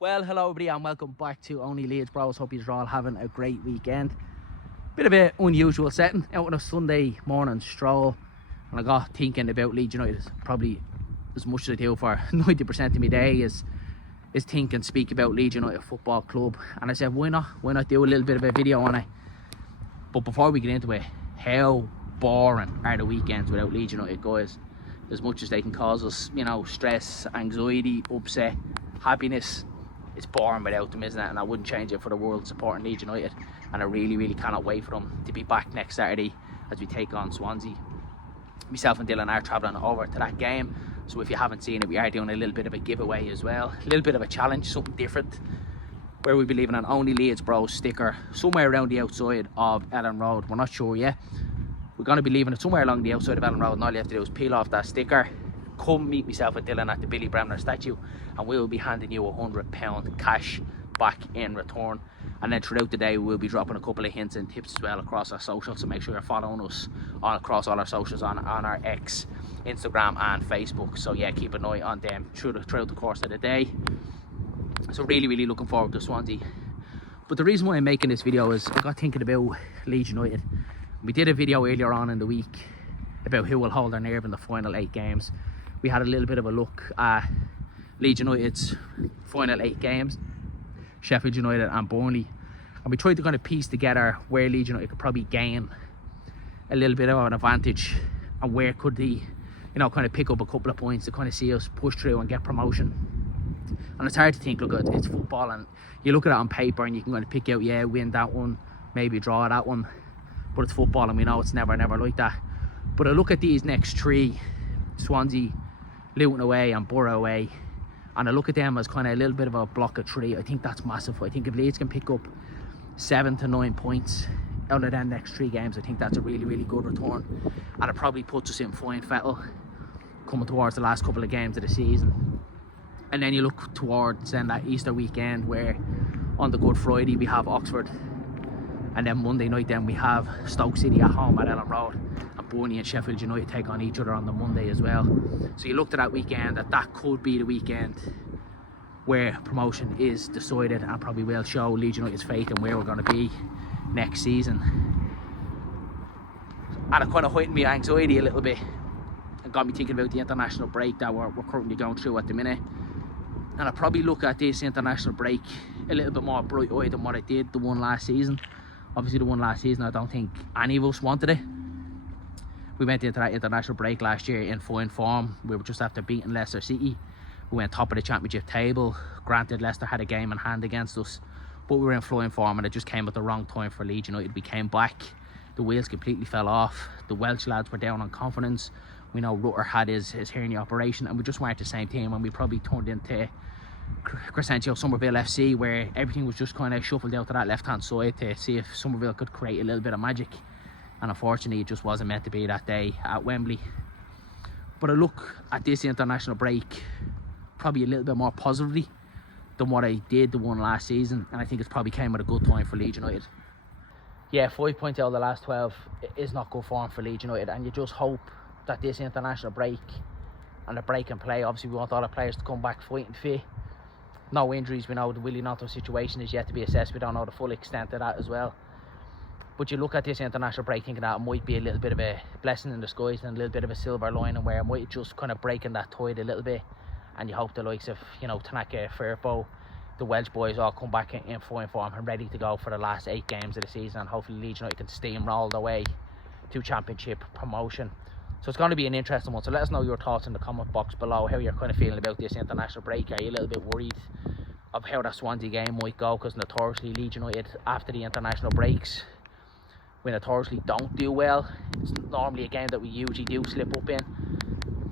Well, hello everybody and welcome back to Only Leeds Bros. Hope you're all having a great weekend. Bit of an unusual setting, out on a Sunday morning stroll, and I got thinking about Leeds United. Probably as much as I do for 90% of my day is think and speak about Leeds United Football Club. And I said, why not do a little bit of a video on it? But before we get into it, how boring are the weekends without Leeds United, guys? As much as they can cause us, stress, anxiety, upset, happiness, it's boring without them, isn't it? And I wouldn't change it for the world, supporting Leeds United. And I really cannot wait for them to be back next Saturday as we take on Swansea. Myself and Dylan are travelling over to that game, so if you haven't seen it, we are doing a little bit of a giveaway as well, a little bit of a challenge, something different, where we'll be leaving an Only Leeds Bros sticker somewhere around the outside of Ellen Road. We're not sure yet. We're going to be leaving it somewhere along the outside of Ellen Road, and all you have to do is peel off that sticker. Come meet myself and Dylan at the Billy Bremner statue, and we will be handing you £100 cash back in return. And then throughout the day we'll be dropping a couple of hints and tips as well across our socials, so make sure you're following us across all our socials on our X, Instagram and Facebook. So yeah, keep an eye on them throughout the course of the day. So really looking forward to Swansea. But the reason why I'm making this video is I got thinking about Leeds United. We did a video earlier on in the week about who will hold their nerve in the final 8 games. We had a little bit of a look at Leeds United's final 8 games, Sheffield United and Burnley, and we tried to kind of piece together where Leeds United could probably gain a little bit of an advantage, and where could they, kind of pick up a couple of points to kind of see us push through and get promotion. And it's hard to think, look, it's football, and you look at it on paper and you can kind of pick out, yeah, win that one, maybe draw that one, but it's football and we know it's never like that. But I look at these next 3, Swansea, Luton away and Borough away, and I look at them as kind of a little bit of a block of 3. I think that's massive. I think if Leeds can pick up 7 to 9 points out of them next 3 games, I think that's a really good return, and it probably puts us in fine fettle coming towards the last couple of games of the season. And then you look towards then that Easter weekend, where on the Good Friday we have Oxford, and then Monday night then we have Stoke City at home at Ellen Road, and Burnley and Sheffield United take on each other on the Monday as well. So you looked at that weekend, that could be the weekend where promotion is decided, and probably will show Leeds United's fate and where we're going to be next season. And it kind of heightened my anxiety a little bit and got me thinking about the international break that we're currently going through at the minute. And I probably look at this international break a little bit more bright-eyed than what I did the one last season. Obviously the one last season, I don't think any of us wanted it. We went into that international break last year in fine form. We were just after beating Leicester City. We went top of the championship table. Granted, Leicester had a game in hand against us, but we were in flying form, and it just came at the wrong time for Leeds United. We came back, the wheels completely fell off. The Welsh lads were down on confidence. We know Rutter had his hernia operation, and we just weren't the same team, and we probably turned into Crescencio Somerville FC, where everything was just kind of shuffled out to that left hand side to see if Somerville could create a little bit of magic, and unfortunately it just wasn't meant to be that day at Wembley. But I look at this international break probably a little bit more positively than what I did the one last season, and I think it's probably came at a good time for Leeds United. Yeah, 5 points out of the last 12 is not good form for Leeds United, and you just hope that this international break and the break and play, obviously we want all the players to come back fighting fit. No injuries. We know the Willie Gnonto situation is yet to be assessed. We don't know the full extent of that as well. But you look at this international break thinking that it might be a little bit of a blessing in disguise and a little bit of a silver lining, where it might just kind of breaking that tide a little bit, and you hope the likes of Tanaka, Firpo, the Welsh boys all come back in fine form and ready to go for the last 8 games of the season, and hopefully Leeds United can steamroll their way to championship promotion. So it's going to be an interesting one. So let us know your thoughts in the comment box below, how you're kind of feeling about this international break. Are you a little bit worried of how that Swansea game might go? Because notoriously Leeds United, after the international breaks, we notoriously don't do well. It's normally a game that we usually do slip up in.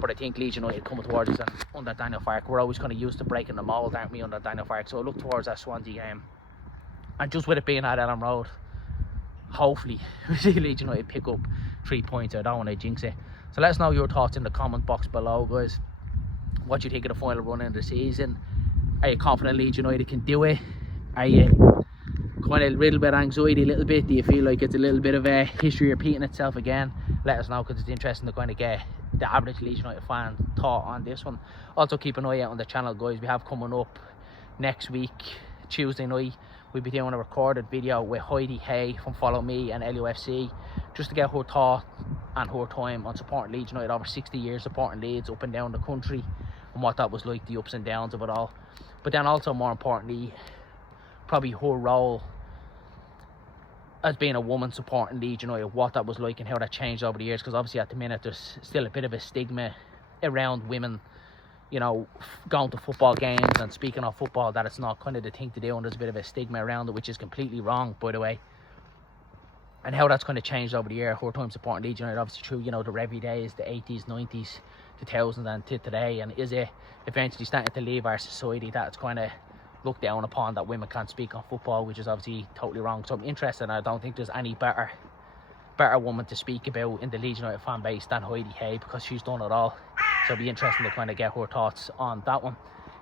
But I think Leeds United coming towards us under Daniel Farke, we're always kind of used to breaking the mould, aren't we, under Daniel Farke? So I look towards that Swansea game. And just with it being at Ellen Road, hopefully we see Leeds United pick up 3 points. I don't want to jinx it. So let us know your thoughts in the comment box below, guys. What do you think of the final run in the season? Are you confident Leeds United can do it? Are you kind of a little bit of anxiety, a little bit? Do you feel like it's a little bit of a history repeating itself again? Let us know, because it's interesting to kind of get the average Leeds United fan thought on this one. Also keep an eye out on the channel, guys. We have coming up next week, Tuesday night, we'll be doing a recorded video with Heidi Hay from Follow Me and LUFC, just to get her thought and her time on supporting Leeds United, over 60 years supporting Leeds up and down the country, and what that was like, the ups and downs of it all. But then also, more importantly, probably her role as being a woman supporting Leeds United, what that was like and how that changed over the years, because obviously at the minute there's still a bit of a stigma around women, you know, going to football games and speaking of football, that it's not kind of the thing to do, and there's a bit of a stigma around it, which is completely wrong, by the way. And how that's kind of changed over the year, her time supporting Leeds United, obviously through, you know, the Revy days, the 80s, 90s, 2000s and to today, and is it eventually starting to leave our society that it's kind of looked down upon that women can't speak on football, which is obviously totally wrong. So I'm interested, and I don't think there's any better woman to speak about in the Leeds United fan base than Heidi Hay, because she's done it all. So it'll be interesting to kind of get her thoughts on that one.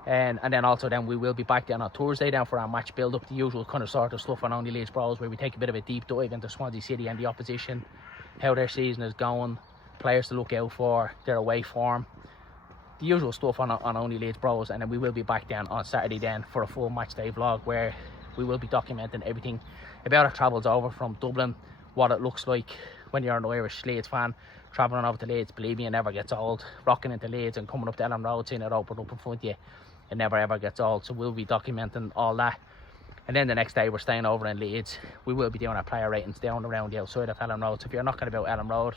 And then also then we will be back down on Thursday down for our match build up, the usual kind of sort of stuff on Only Leeds Bros, where we take a bit of a deep dive into Swansea City and the opposition, how their season is going, players to look out for, their away form, the usual stuff on Only Leeds Bros. And then we will be back down on Saturday then for a full match day vlog, where we will be documenting everything about our travels over from Dublin, what it looks like when you're an Irish Leeds fan travelling over to Leeds. Believe me, it never gets old. Rocking into Leeds and coming up to Ellen Road, seeing it open up in front of you, it never ever gets old. So we'll be documenting all that. And then the next day we're staying over in Leeds. We will be doing our player ratings down around the outside of Ellen Road. So if you're knocking about Ellen Road,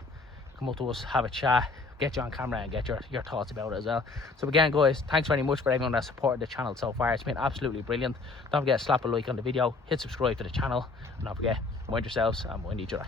come up to us, have a chat, get you on camera and get your thoughts about it as well. So again guys, thanks very much for everyone that supported the channel so far. It's been absolutely brilliant. Don't forget to slap a like on the video, hit subscribe to the channel, and don't forget, mind yourselves and mind each other.